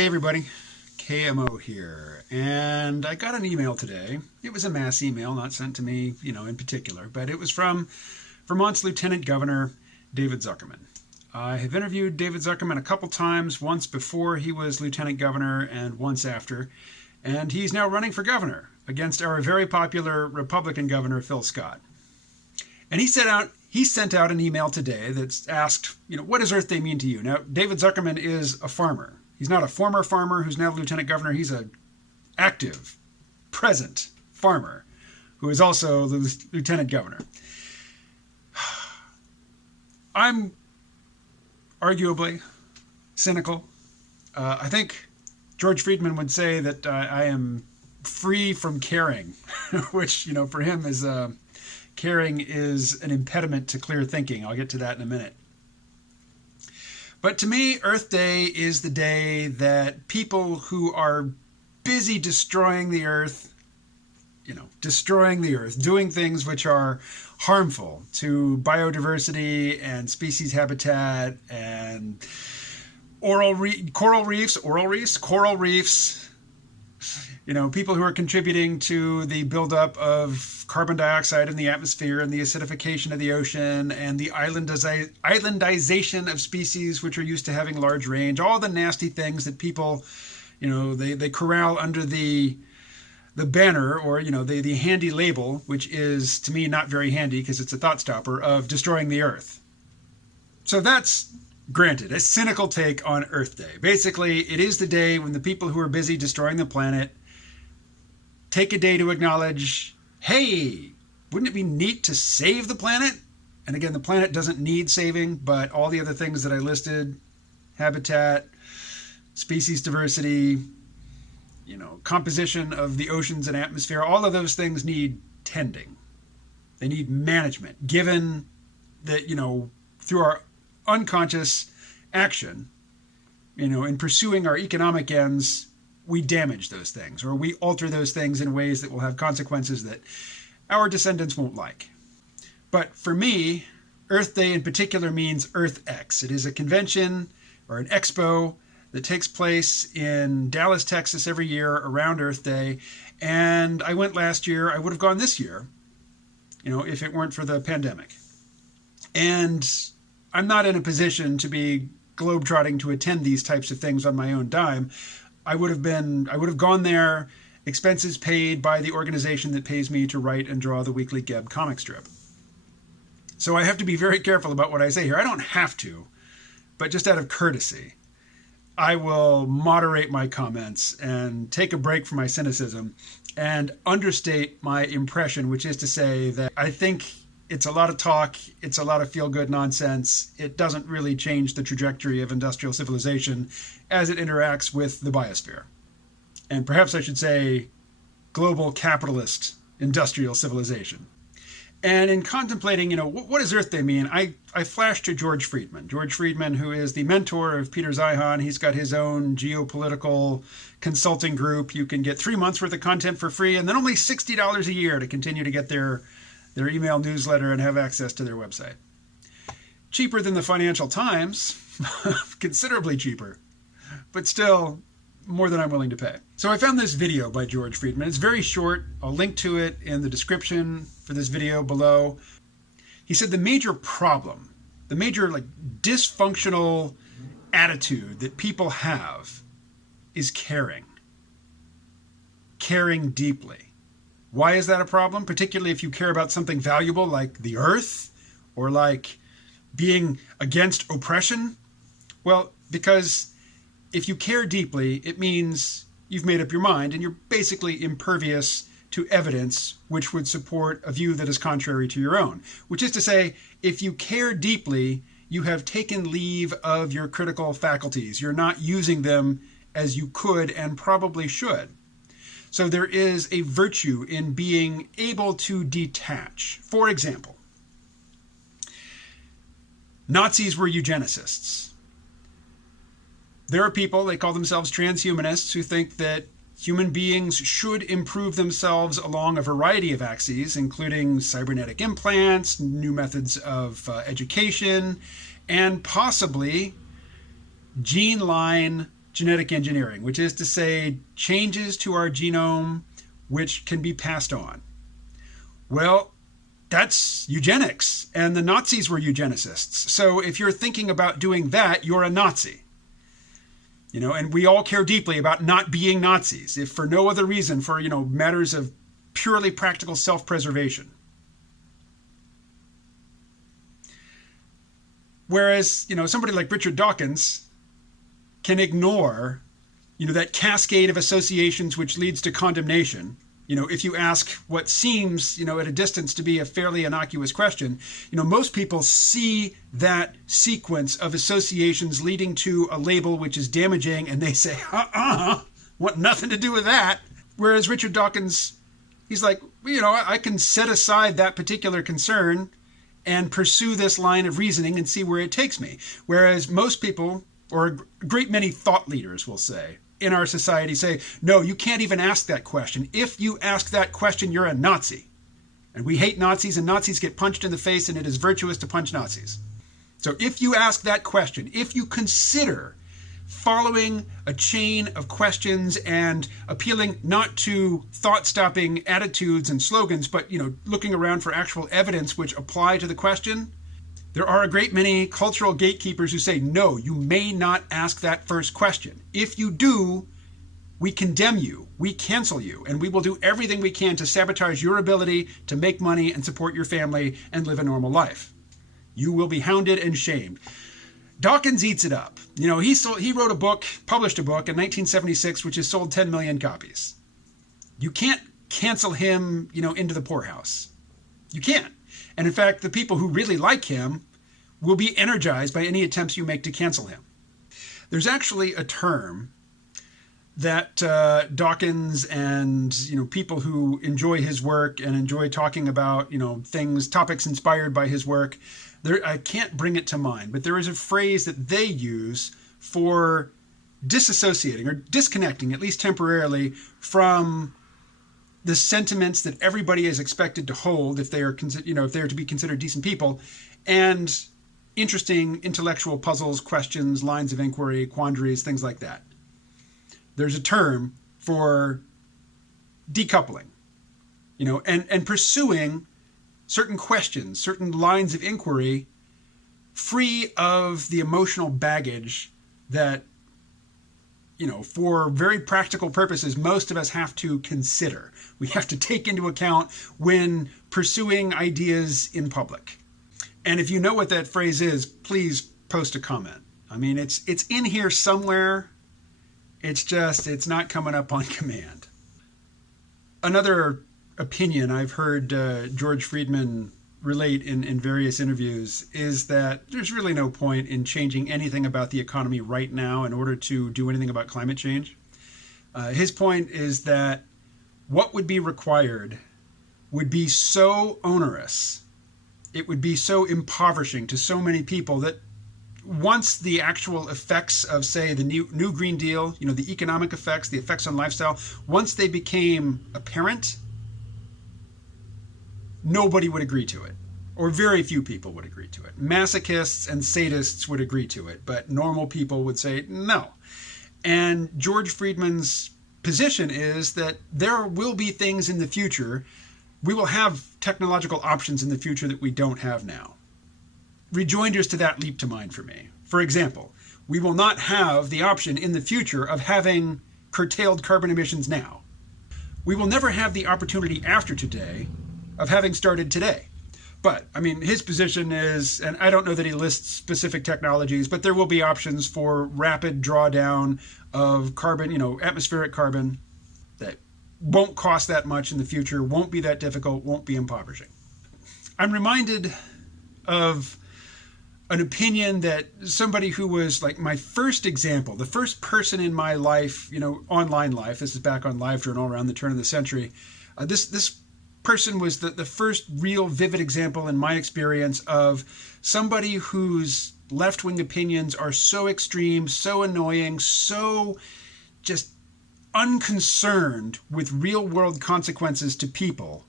Hey everybody, KMO here, and I got an email today. It was a mass email, not sent to me, in particular, but it was from Vermont's Lieutenant Governor, David Zuckerman. I have interviewed David Zuckerman a couple times, once before he was Lieutenant Governor and once after, and he's now running for governor against our very popular Republican Governor, Phil Scott. And he sent out an email today that's asked, what does Earth Day mean to you? Now, David Zuckerman is a farmer. He's not a former farmer who's now lieutenant governor. He's an active, present farmer who is also the lieutenant governor. I'm arguably cynical. I think George Friedman would say that I am free from caring, which, for him is caring is an impediment to clear thinking. I'll get to that in a minute. But to me, Earth Day is the day that people who are busy destroying the Earth, doing things which are harmful to biodiversity and species habitat and coral reefs, people who are contributing to the buildup of carbon dioxide in the atmosphere and the acidification of the ocean and the islandization of species which are used to having large range, all the nasty things that people, they corral under the banner or, the handy label, which is to me not very handy because it's a thought stopper of destroying the Earth. So that's, granted, a cynical take on Earth Day. Basically, it is the day when the people who are busy destroying the planet take a day to acknowledge, hey, wouldn't it be neat to save the planet? And again, the planet doesn't need saving, but all the other things that I listed, habitat, species diversity, composition of the oceans and atmosphere, all of those things need tending. They need management, given that, through our unconscious action, in pursuing our economic ends, we damage those things or we alter those things in ways that will have consequences that our descendants won't like. But for me, Earth Day in particular means Earth X. It is a convention or an expo that takes place in Dallas, Texas every year around Earth Day. And I went last year. I would have gone this year, if it weren't for the pandemic. And I'm not in a position to be globetrotting to attend these types of things on my own dime. I would have gone there, expenses paid by the organization that pays me to write and draw the weekly Geb comic strip. So I have to be very careful about what I say here. I don't have to, but just out of courtesy, I will moderate my comments and take a break from my cynicism and understate my impression, which is to say that I think it's a lot of talk, it's a lot of feel-good nonsense. It doesn't really change the trajectory of industrial civilization as it interacts with the biosphere. And perhaps I should say global capitalist industrial civilization. And in contemplating, what does Earth Day mean, I flashed to George Friedman. George Friedman, who is the mentor of Peter Zeihan. He's got his own geopolitical consulting group. You can get 3 months worth of content for free and then only $60 a year to continue to get their email newsletter and have access to their website. Cheaper than the Financial Times, considerably cheaper, but still more than I'm willing to pay. So I found this video by George Friedman. It's very short. I'll link to it in the description for this video below. He said the major problem, the major dysfunctional attitude that people have is caring. Caring deeply. Why is that a problem? Particularly if you care about something valuable like the Earth or like being against oppression? Well, because if you care deeply, it means you've made up your mind and you're basically impervious to evidence which would support a view that is contrary to your own. Which is to say, if you care deeply, you have taken leave of your critical faculties. You're not using them as you could and probably should. So there is a virtue in being able to detach. For example, Nazis were eugenicists. There are people, they call themselves transhumanists, who think that human beings should improve themselves along a variety of axes, including cybernetic implants, new methods of education, and possibly gene line genetic engineering, which is to say changes to our genome which can be passed on. Well, that's eugenics, and the Nazis were eugenicists. So if you're thinking about doing that, you're a Nazi. And we all care deeply about not being Nazis, if for no other reason, for, matters of purely practical self-preservation. Whereas, somebody like Richard Dawkins can ignore, that cascade of associations which leads to condemnation. If you ask what seems, at a distance to be a fairly innocuous question, most people see that sequence of associations leading to a label which is damaging, and they say, want nothing to do with that. Whereas Richard Dawkins, he's like, I can set aside that particular concern and pursue this line of reasoning and see where it takes me. Whereas most people, or a great many thought leaders will say, in our society say, no, you can't even ask that question. If you ask that question, you're a Nazi. And we hate Nazis, and Nazis get punched in the face, and it is virtuous to punch Nazis. So if you ask that question, if you consider following a chain of questions and appealing not to thought-stopping attitudes and slogans, but, looking around for actual evidence which apply to the question, there are a great many cultural gatekeepers who say, no, you may not ask that first question. If you do, we condemn you, we cancel you, and we will do everything we can to sabotage your ability to make money and support your family and live a normal life. You will be hounded and shamed. Dawkins eats it up. He wrote a book, published a book in 1976, which has sold 10 million copies. You can't cancel him, into the poorhouse. You can't. And in fact, the people who really like him will be energized by any attempts you make to cancel him. There's actually a term that Dawkins and people who enjoy his work and enjoy talking about topics inspired by his work, I can't bring it to mind, but there is a phrase that they use for disassociating or disconnecting, at least temporarily, from the sentiments that everybody is expected to hold if they are, if they are to be considered decent people, and interesting intellectual puzzles, questions, lines of inquiry, quandaries, things like that. There's a term for decoupling, and pursuing certain questions, certain lines of inquiry, free of the emotional baggage that, for very practical purposes, most of us have to consider. We have to take into account when pursuing ideas in public. And if you know what that phrase is, please post a comment. I mean, it's in here somewhere. It's not coming up on command. Another opinion I've heard George Friedman relate in various interviews is that there's really no point in changing anything about the economy right now in order to do anything about climate change. His point is that what would be required would be so onerous, it would be so impoverishing to so many people that once the actual effects of, say, the new Green Deal, the economic effects, the effects on lifestyle, once they became apparent, nobody would agree to it, or very few people would agree to it. Masochists and sadists would agree to it, but normal people would say no. And George Friedman's position is that there will be things in the future, we will have technological options in the future that we don't have now. Rejoinders to that leap to mind for me. For example, we will not have the option in the future of having curtailed carbon emissions now. We will never have the opportunity after today of having started today. But, his position is, and I don't know that he lists specific technologies, but there will be options for rapid drawdown of carbon, atmospheric carbon that won't cost that much in the future, won't be that difficult, won't be impoverishing. I'm reminded of an opinion that somebody who was like my first example, the first person in my life, online life, this is back on LiveJournal around the turn of the century, this person was the first real vivid example in my experience of somebody whose left-wing opinions are so extreme, so annoying, so just unconcerned with real-world consequences to people.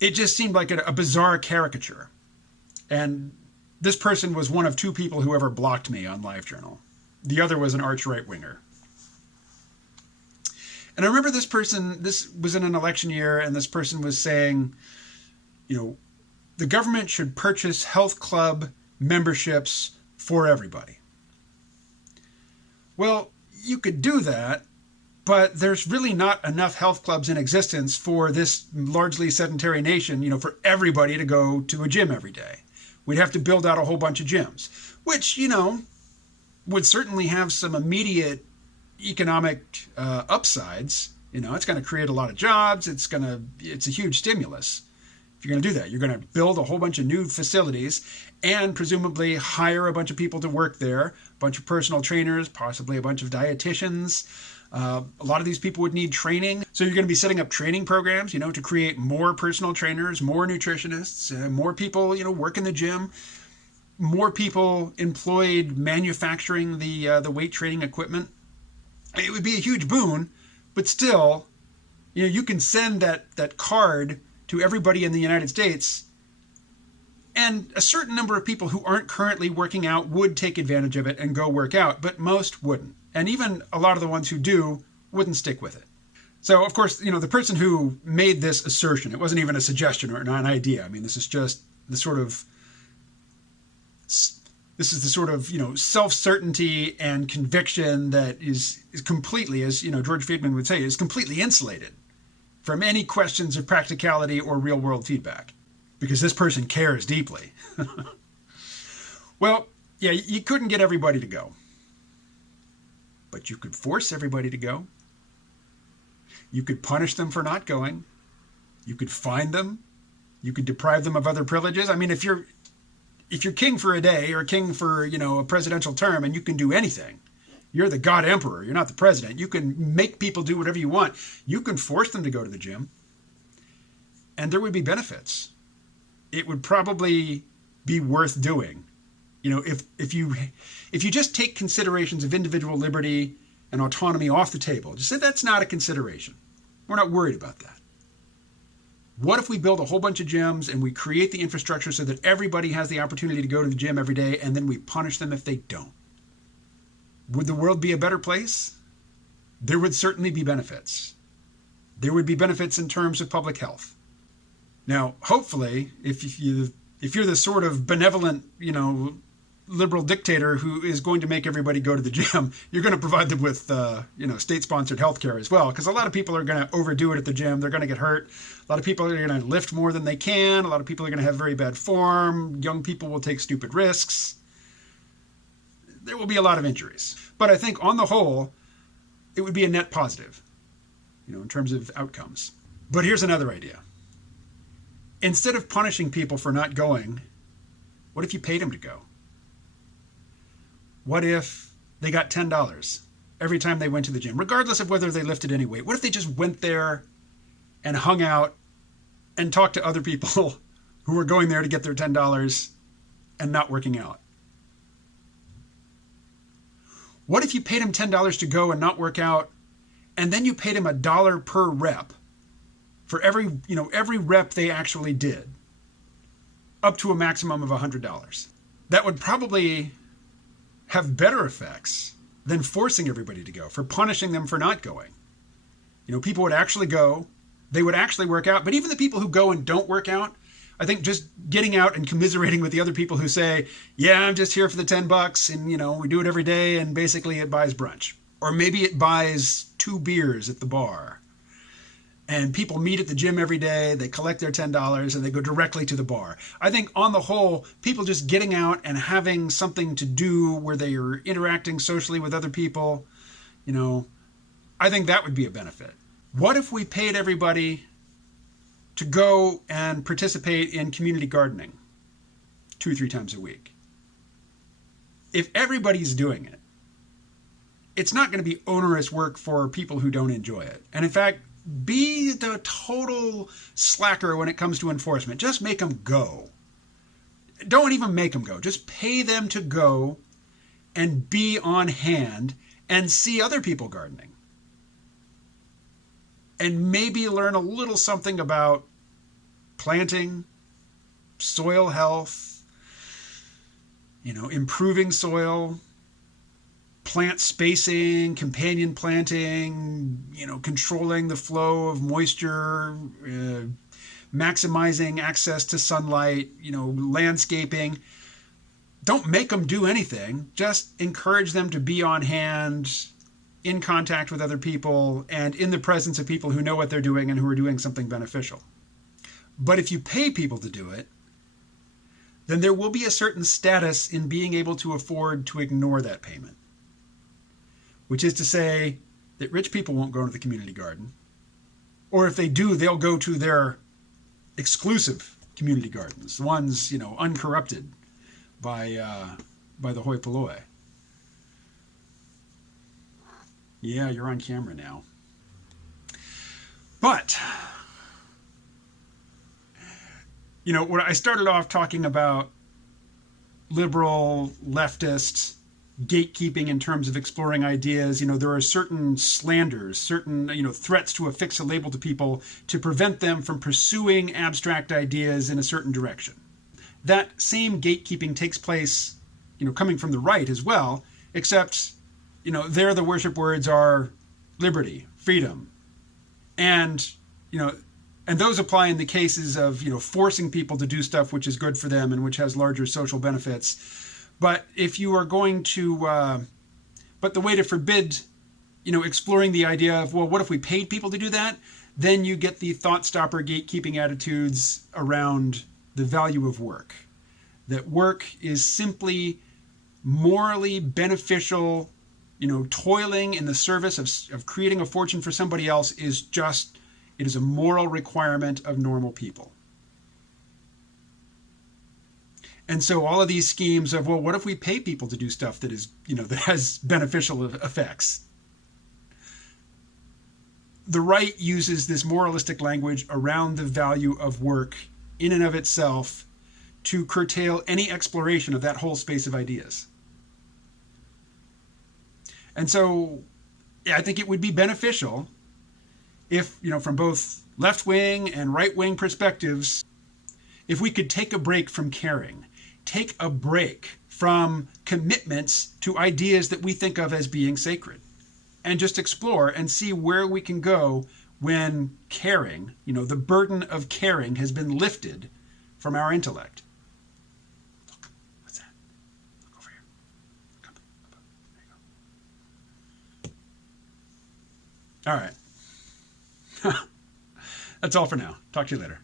It just seemed like a bizarre caricature. And this person was one of two people who ever blocked me on LiveJournal. The other was an arch right-winger. And I remember this was in an election year, and this person was saying, the government should purchase health club memberships for everybody. Well, you could do that, but there's really not enough health clubs in existence for this largely sedentary nation, for everybody to go to a gym every day. We'd have to build out a whole bunch of gyms, which, would certainly have some immediate economic upsides. It's going to create a lot of jobs. It's a huge stimulus. If you're going to do that, you're going to build a whole bunch of new facilities and presumably hire a bunch of people to work there, a bunch of personal trainers, possibly a bunch of dietitians. A lot of these people would need training. So you're going to be setting up training programs, to create more personal trainers, more nutritionists, more people, work in the gym, more people employed manufacturing the weight training equipment. It would be a huge boon, but still, you can send that card to everybody in the United States, and a certain number of people who aren't currently working out would take advantage of it and go work out, but most wouldn't. And even a lot of the ones who do wouldn't stick with it. So, of course, the person who made this assertion, it wasn't even a suggestion or an idea. I mean, this is just the sort of self-certainty and conviction that is completely, as George Friedman would say, is completely insulated from any questions of practicality or real-world feedback, because this person cares deeply. Well, yeah, you couldn't get everybody to go, but you could force everybody to go. You could punish them for not going. You could fine them. You could deprive them of other privileges. I mean, if you're king for a day or king for, a presidential term and you can do anything, you're the God Emperor. You're not the president. You can make people do whatever you want. You can force them to go to the gym, and there would be benefits. It would probably be worth doing. If you just take considerations of individual liberty and autonomy off the table, just say that's not a consideration. We're not worried about that. What if we build a whole bunch of gyms and we create the infrastructure so that everybody has the opportunity to go to the gym every day, and then we punish them if they don't? Would the world be a better place? There would certainly be benefits. There would be benefits in terms of public health. Now, hopefully, if you're the sort of benevolent, liberal dictator who is going to make everybody go to the gym, you're going to provide them with, state-sponsored health care as well. Because a lot of people are going to overdo it at the gym. They're going to get hurt. A lot of people are going to lift more than they can. A lot of people are going to have very bad form. Young people will take stupid risks. There will be a lot of injuries. But I think on the whole, it would be a net positive, in terms of outcomes. But here's another idea. Instead of punishing people for not going, what if you paid them to go? What if they got $10 every time they went to the gym, regardless of whether they lifted any weight? What if they just went there and hung out and talked to other people who were going there to get their $10 and not working out? What if you paid them $10 to go and not work out, and then you paid them $1 per rep for every rep they actually did, up to a maximum of $100? That would probably have better effects than forcing everybody to go, for punishing them for not going. People would actually go, they would actually work out, but even the people who go and don't work out, I think just getting out and commiserating with the other people who say, yeah, I'm just here for the $10 and, we do it every day, and basically it buys brunch. Or maybe it buys 2 beers at the bar. And people meet at the gym every day, they collect their $10 and they go directly to the bar. I think on the whole, people just getting out and having something to do where they are interacting socially with other people, I think that would be a benefit. What if we paid everybody to go and participate in community gardening 2 or 3 times a week? If everybody's doing it, it's not going to be onerous work for people who don't enjoy it. And in fact, be the total slacker when it comes to enforcement. Just make them go. Don't even make them go. Just pay them to go and be on hand and see other people gardening. And maybe learn a little something about planting, soil health, improving soil, plant spacing, companion planting, controlling the flow of moisture, maximizing access to sunlight, landscaping. Don't make them do anything. Just encourage them to be on hand, in contact with other people, and in the presence of people who know what they're doing and who are doing something beneficial. But if you pay people to do it, then there will be a certain status in being able to afford to ignore that payment. Which is to say that rich people won't go to the community garden. Or if they do, they'll go to their exclusive community gardens, the ones, uncorrupted by the hoi polloi. Yeah, you're on camera now. But, when I started off talking about liberal, leftist gatekeeping in terms of exploring ideas, there are certain slanders, certain, threats to affix a label to people to prevent them from pursuing abstract ideas in a certain direction. That same gatekeeping takes place, coming from the right as well, except, there the worship words are liberty, freedom, and, and those apply in the cases of, forcing people to do stuff which is good for them and which has larger social benefits. But if you are going to, but the way to forbid, exploring the idea of, well, what if we paid people to do that? Then you get the thought stopper gatekeeping attitudes around the value of work. That work is simply morally beneficial, toiling in the service of creating a fortune for somebody else it is a moral requirement of normal people. And so all of these schemes of, well, what if we pay people to do stuff that is, that has beneficial effects? The right uses this moralistic language around the value of work in and of itself to curtail any exploration of that whole space of ideas. And so, I think it would be beneficial if, from both left-wing and right-wing perspectives, if we could take a break from caring, take a break from commitments to ideas that we think of as being sacred, and just explore and see where we can go when caring, the burden of caring has been lifted from our intellect. Look, what's that? Look over here. Come up. There you go. All right. That's all for now. Talk to you later.